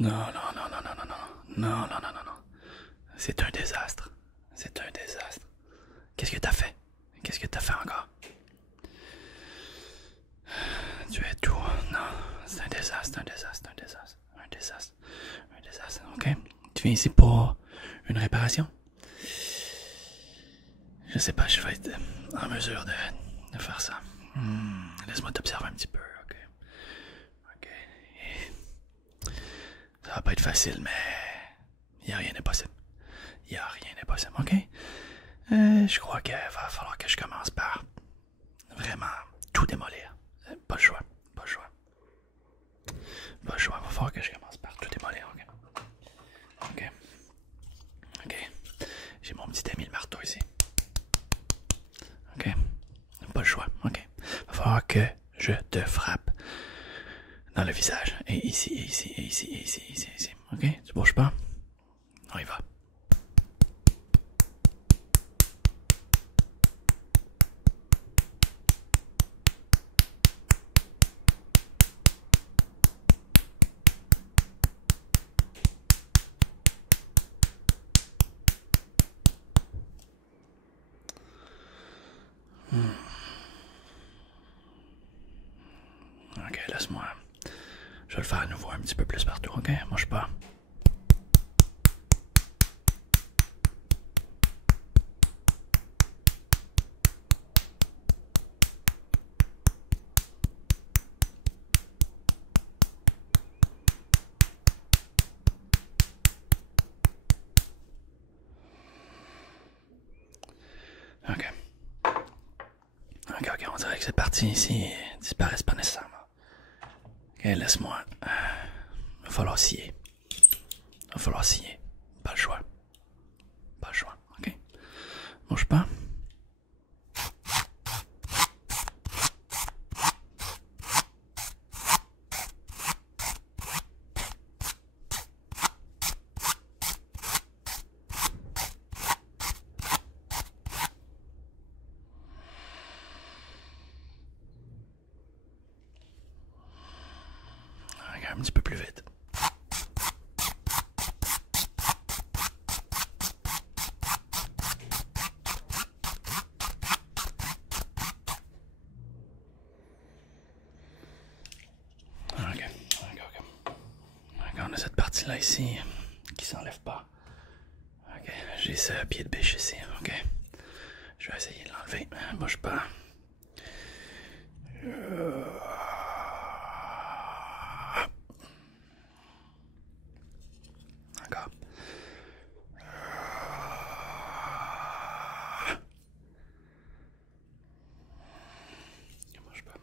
Non, non, non, non, non, non, non. Non, non, non, non, non. C'est un désastre. C'est un désastre. Qu'est-ce que t'as fait? Qu'est-ce que t'as fait encore? Tu es tout. Non, c'est un désastre, un désastre, un désastre. Un désastre. Un désastre. Ok? Tu viens ici pour une réparation? Je sais pas, je vais être en mesure de faire ça. Laisse-moi t'observer un petit peu, ok? Ok. Ça va pas être facile, mais y a rien d'impossible. Y a rien d'impossible, ok? Je crois qu'il va falloir que je commence par vraiment tout démolir. Pas le choix, pas le choix. Pas le choix, il va falloir que je commence par tout démolir, ok? Ok. Ok. J'ai mon petit ami le marteau ici. Ok. Pas le choix, ok. Il va falloir que je te frappe dans le visage. Et ici, et ici, et ici, et ici, et ici, et ici. Ok? Tu bouges pas? On y va. Ok, laisse-moi. Je vais le faire à nouveau un petit peu plus partout, ok? Bouge pas. Ok. Ok, ok, on dirait que cette partie ici disparaisse pas nécessairement. Ok, laisse-moi. Il va falloir scier. Il va falloir scier. Pas le choix. Pas le choix, ok? Bouge pas. Ok, un petit peu plus vite. Ok, ok, ok. Ok, on a cette partie-là ici qui s'enlève pas. Ok, j'ai ce pied de biche ici, ok. Je vais essayer de l'enlever. Bouge pas. Encore. Bouge pas.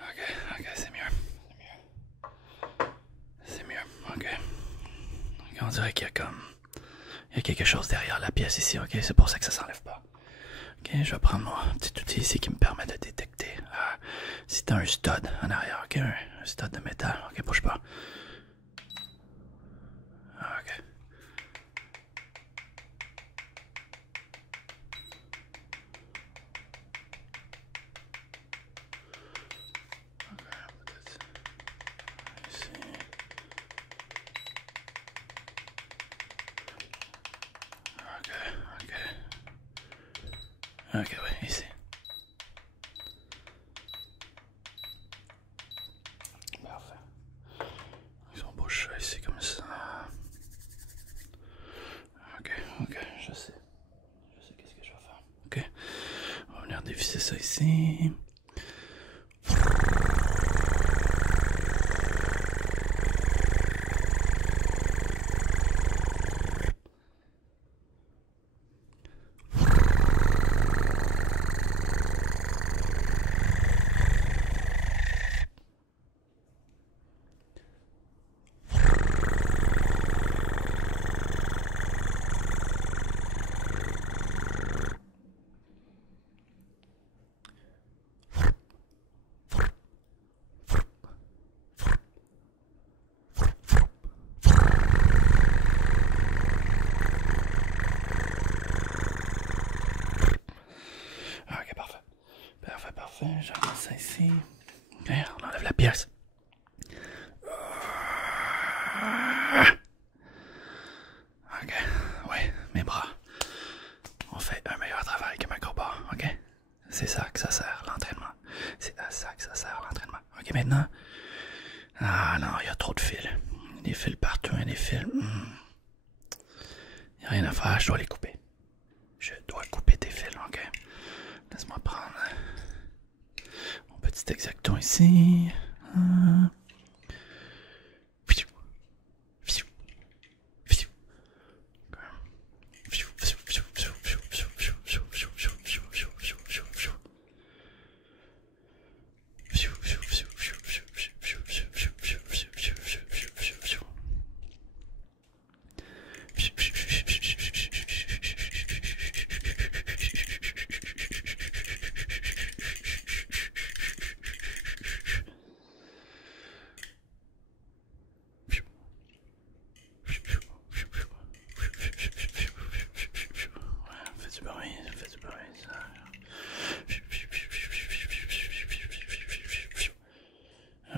Ok, ok, c'est mieux. C'est mieux. Ok. On dirait qu'il y a comme. Il y a quelque chose derrière la pièce ici, ok? C'est pour ça que ça s'enlève pas. Ok, je vais prendre mon petit outil ici qui me permet de détecter si t'as un stud en arrière, ok? Un stud de métal. Ok, bouge pas. Ok. Ici. Ok, ok. Ok, oui, ici. Parfait. Ils ont bouché ici comme ça. Ok, ok, je sais. Je sais qu'est-ce que je vais faire. Ok. On va venir dévisser ça ici. parfait. Je remets ça ici. Ok, on enlève la pièce. Ok, oui, mes bras. On fait un meilleur travail que ma barre, ok? C'est ça que ça sert, l'entraînement. C'est à ça que ça sert, l'entraînement. Ok, maintenant? Ah non, il y a trop de fils. Des fils partout, il y a des fils. Il n'y a rien à faire, je dois les couper. Je dois couper tes fils, ok? Laisse-moi prendre mon petit exacton ici.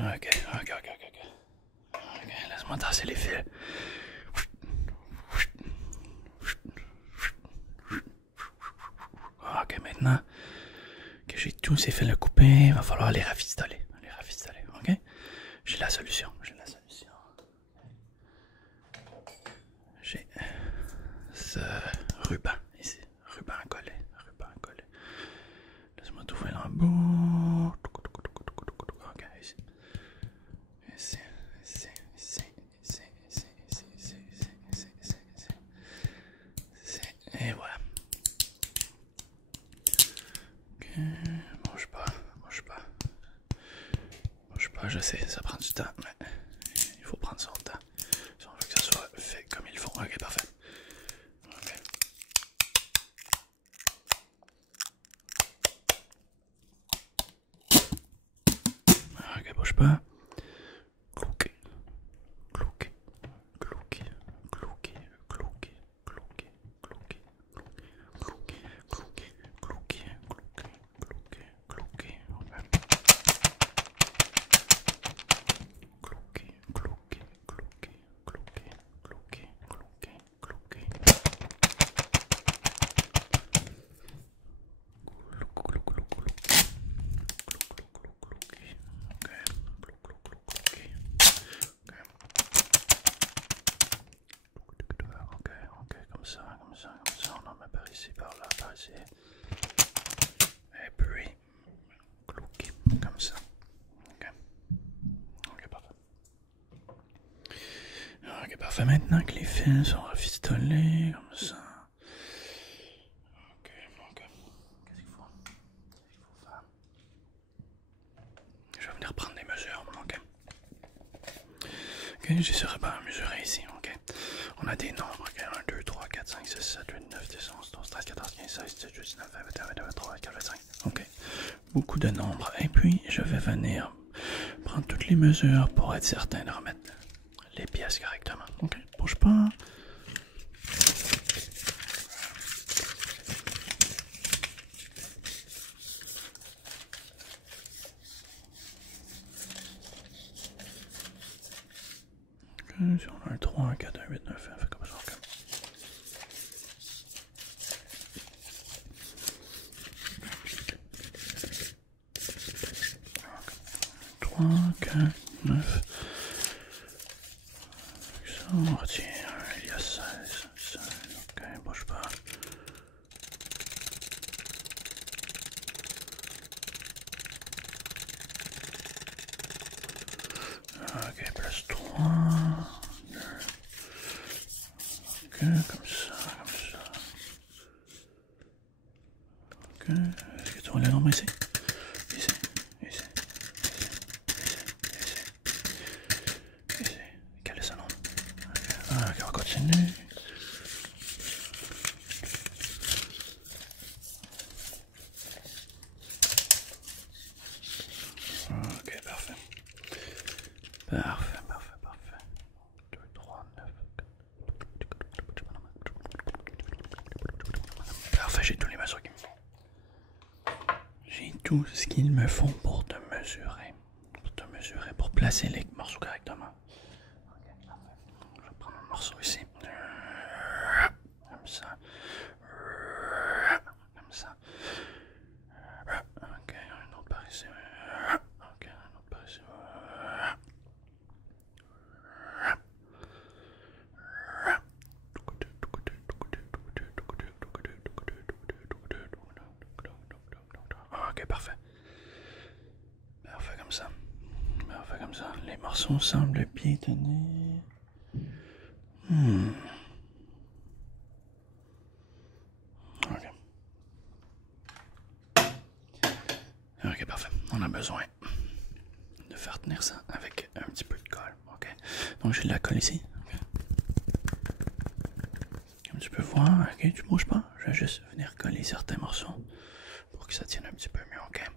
Ok, laisse-moi tasser les fils. Ok, maintenant que j'ai tous ces fils à couper, il va falloir les rafistoler. Ok? J'ai la solution. J'ai ce ruban ici. Ruban collé. Laisse-moi trouver l'embout. Ok, ici. Et voilà. Ok, bouge pas, je sais, ça prend du temps, mais il faut prendre son temps. Si on veut que ça soit fait comme il faut. Ok, parfait. Ok, bouge pas. Clouquer. Ok, comme ça, on en met par ici, par là, par ici. Et puis, clouquer, comme ça. Ok, parfait. Ok, parfait. Maintenant que les fils sont rafistolés, comme ça. Ok. Qu'est-ce qu'il faut faire? Je vais venir prendre des mesures, ok? Ok, j'ai ce ruban à mesurer ici, ok? On a des nombres, ok? 1, 2, 3, 4, 5, 6, 7, 8, 9, 10, 11, 12, 13, 14, 15, 16, 17, 18, 19, 20, 21, 22, 23, 24, 25. Ok. Beaucoup de nombres. Et puis, je vais venir prendre toutes les mesures pour être certain de remettre les pièces correctement. Ok, bouge pas. Ok, si on a un 3, un 4, un 8, 9, on fait comme ça. Okay. 3, 4, 9. Ça, on retient un, il y a 16. Ok, bouge pas. Ok, plus 3. 2. Ok, comme ça. Ok, est-ce que tu vois les nombres ici? Ici. Quel est ce nombre? Ok, on continue. Ok, parfait. 2, 3, 9. Parfait, j'ai tous les mesures qu'il me faut. tout ce qu'il me faut pour te mesurer. Pour placer les morceaux correctement. Ok, parfait. Je vais prendre un morceau ici. Comme ça. Comme ça. Ok, un autre par ici. Ok, un autre par ici. Ok, parfait. Parfait comme ça. Parfait comme ça. Les morceaux semblent bien tenir. Ok. Ok, parfait. On a besoin de faire tenir ça avec un petit peu de colle. Ok. Donc j'ai de la colle ici. Okay. Comme tu peux voir, ok, tu bouges pas. Je vais juste venir coller certains morceaux pour que ça tienne un petit peu mieux, ok.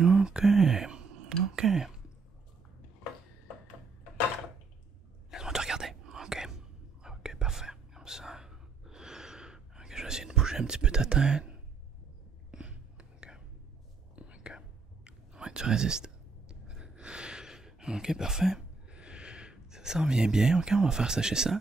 Ok, ok. Laisse-moi te regarder. Ok, ok, parfait. Comme ça. Ok, je vais essayer de bouger un petit peu ta tête. Ok, ok. Ouais, tu résistes. Ok, parfait. Ça en vient bien. Ok, on va faire sécher ça.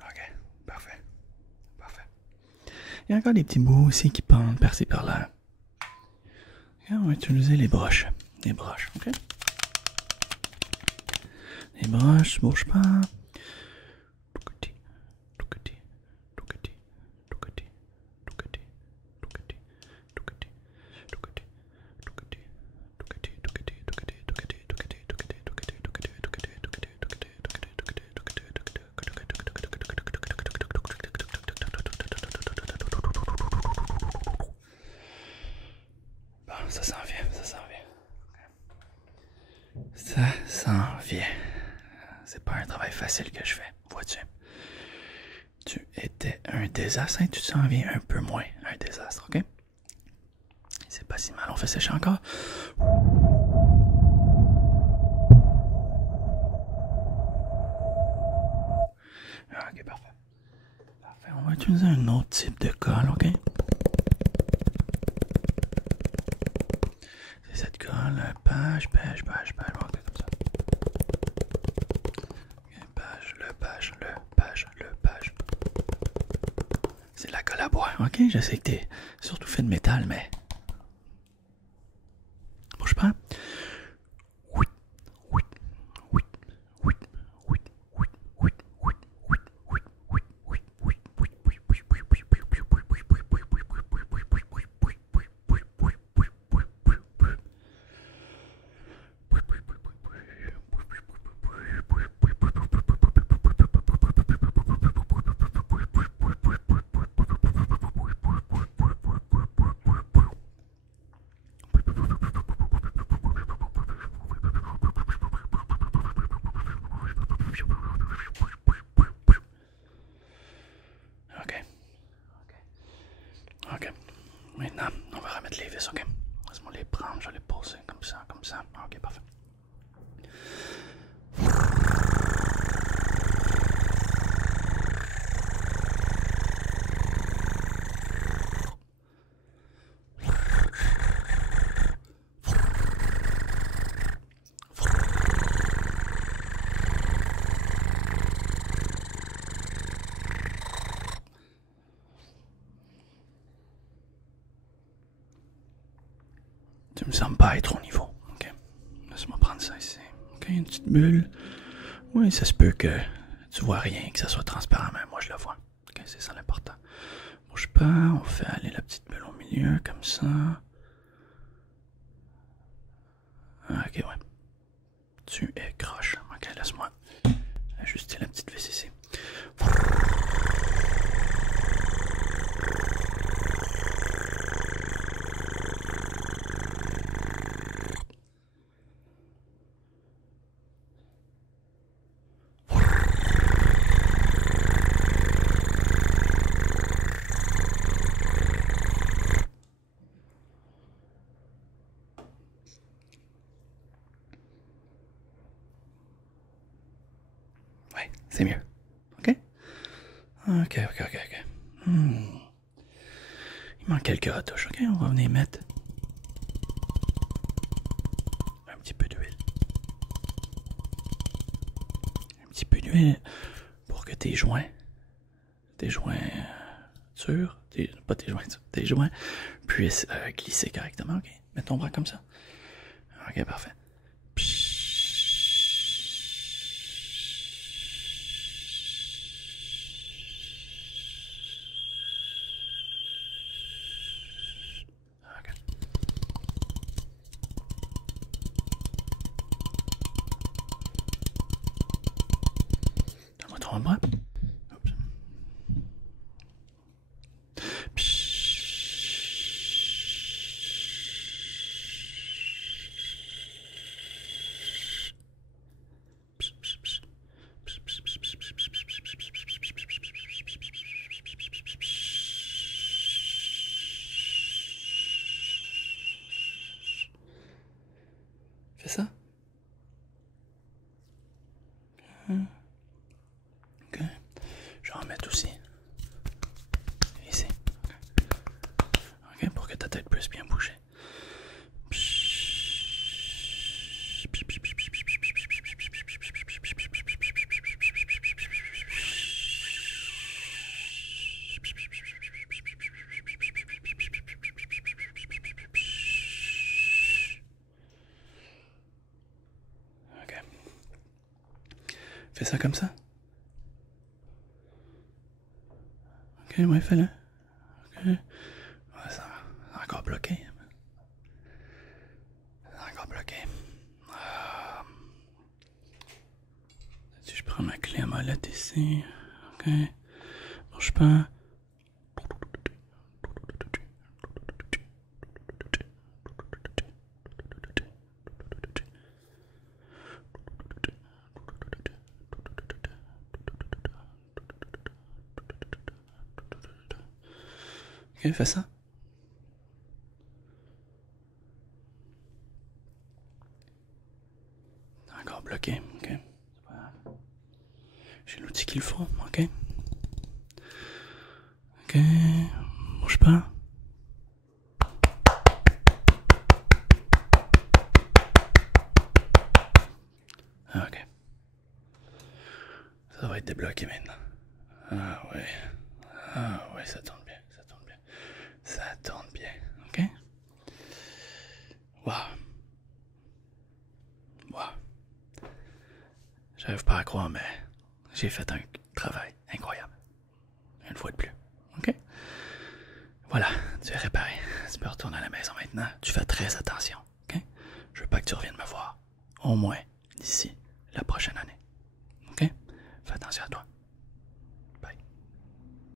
Ok, parfait. Parfait. Il y a encore des petits bouts aussi qui pendent par-ci par-là. Okay, on va utiliser les broches. Les broches, ok? Les broches, bouge pas. Bon, ça s'en vient, ça s'en vient. Ça s'en vient. C'est pas un travail facile que je fais, vois-tu? Tu étais un désastre, hein? Tu t'en viens un peu moins un désastre, ok? C'est pas si mal, on fait sécher encore. Ok, parfait. Parfait, on va utiliser un autre type de colle, ok? C'est cette colle, page, ok, comme ça. Okay, page. C'est de la colle à bois, ok? Je sais que t'es surtout fait de métal, mais... Bouge pas. Ok. Maintenant, on va remettre les vis, ok? Laisse-moi les prendre, je vais les poser comme ça, comme ça. Ok, parfait. me semble pas être au niveau. Ok. Laisse-moi prendre ça ici. Ok, une petite bulle. Oui, ça se peut que tu vois rien, que ça soit transparent, mais moi je le vois. Ok, c'est ça l'important. Bouge pas, on fait aller la petite bulle au milieu, comme ça. Ok, ouais. Tu es croche. Ok, laisse-moi ajuster la petite vis ici. Ouais, c'est mieux. Ok? Ok. Il manque quelques retouches, ok? On va venir mettre un petit peu d'huile. Un petit peu d'huile pour que tes joints sûrs, pas tes joints sûrs, tes joints puissent glisser correctement, ok? Mets ton bras comme ça. Ok, parfait. Ok. Donne-moi ton bras. Oups. Fais ça. Ok. Je vais en mettre aussi. Ici. Ok, pour que ta tête puisse bien bouger. Ok. Fais ça comme ça. Ok, ouais, fais-le. Ok. Ouais, ça a encore bloqué. Encore bloqué. Si je prends ma clé à molette ici. Ok. Bouge pas. Ok, fais ça. Encore bloqué, ok. J'ai l'outil qu'il faut, ok. Ok, bouge pas. Ok. Ça va être débloqué maintenant. Ah ouais. Ah ouais, ça tourne bien, ça tourne bien. Ça tourne bien, ok. Waouh. Waouh. J'arrive pas à croire, mais j'ai fait un travail incroyable. Une fois de plus, ok. Voilà, tu es réparé. Tu peux retourner à la maison maintenant. Tu fais très attention, ok. Je veux pas que tu reviennes me voir. Au moins d'ici la prochaine année. Ok? Fais attention à toi.